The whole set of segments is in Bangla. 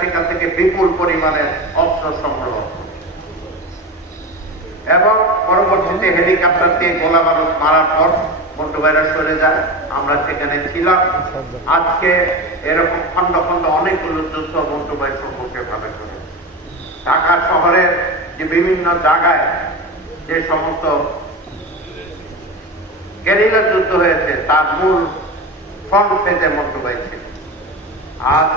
সেখান থেকে বিপুল পরিমাণে অস্ত্র সংগ্রহ এবং পরবর্তীতে হেলিকপ্টার দিয়ে গোলা বারুদ মারার পর মন্টু ভাইরা সরে যায়। আমরা সেখানে ছিলাম। আজকে এরকম খন্ড খন্ড অনেকগুলো যুদ্ধ মন্টু ভাই সম্পর্কে ভাবে করে ঢাকা শহরের যে বিভিন্ন জায়গায় যে সমস্ত গেরিলা যুদ্ধ হয়েছে তার মূল ফ্রন্ট পেজে মন্টু ভাই ছিল। আজ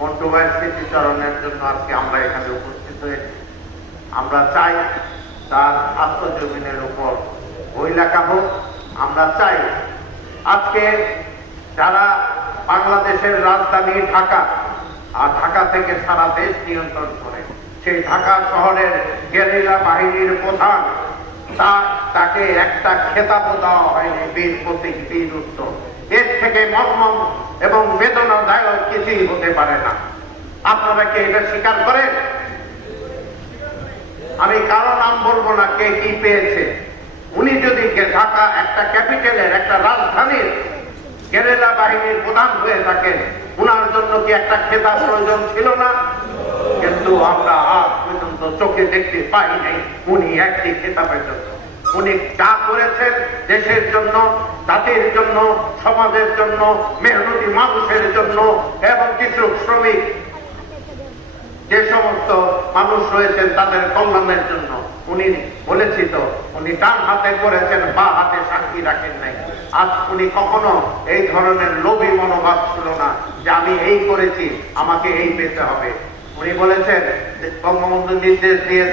মন্টু ভাইয়ের স্মৃতিচারণের জন্য আজকে আমরা এখানে উপস্থিত হয়েছি। আমরা চাই তার আত্মজমিনের উপর বই লেখা হোক। আমরা চাই আজকে যারা বাংলাদেশের রাজধানী ঢাকা আর ঢাকা থেকে সারা দেশ নিয়ন্ত্রণ করে সেই ঢাকা শহরের গেরিলা বাহিনীর প্রধান তাকে একটা খেতাবও দেওয়া হয়নি বীর প্রতীক, বীর উত্তম। এর থেকে মর্মম এবং বেদনাদায়ক কিছুই হতে পারে না। আপনারা কি এটা স্বীকার করেন? আমি কারো নাম বলবো না কে কি পেয়েছে। উনি যদি ঢাকা একটা ক্যাপিটালের একটা রাজধানীর গেরিলা বাহিনীর প্রধান হয়ে থাকেন, উনার জন্য কি একটা খেতাব প্রয়োজন ছিল না? কিন্তু আমরা আজ পর্যন্ত চোখে দেখতে পাই নাই উনি একটি খেতাবের জন্য। উনি যা করেছেন দেশের জন্য, জাতির জন্য, সমাজের জন্য, মেহনতি মানুষের জন্য এবং কিছু শ্রমিক যে সমস্ত মানুষ রয়েছেন তাদের কল্যাণের জন্য উনি বলেছি তো, উনি ডান হাতে করেছেন, বা হাতে সাক্ষী রাখেন নাই। আজ উনি কখনো এই ধরনের লোভী মনোভাব ছিল না যে আমি এই করেছি আমাকে এই পেতে হবে। উনি বলেছেন বঙ্গবন্ধু নির্দেশ দিয়ে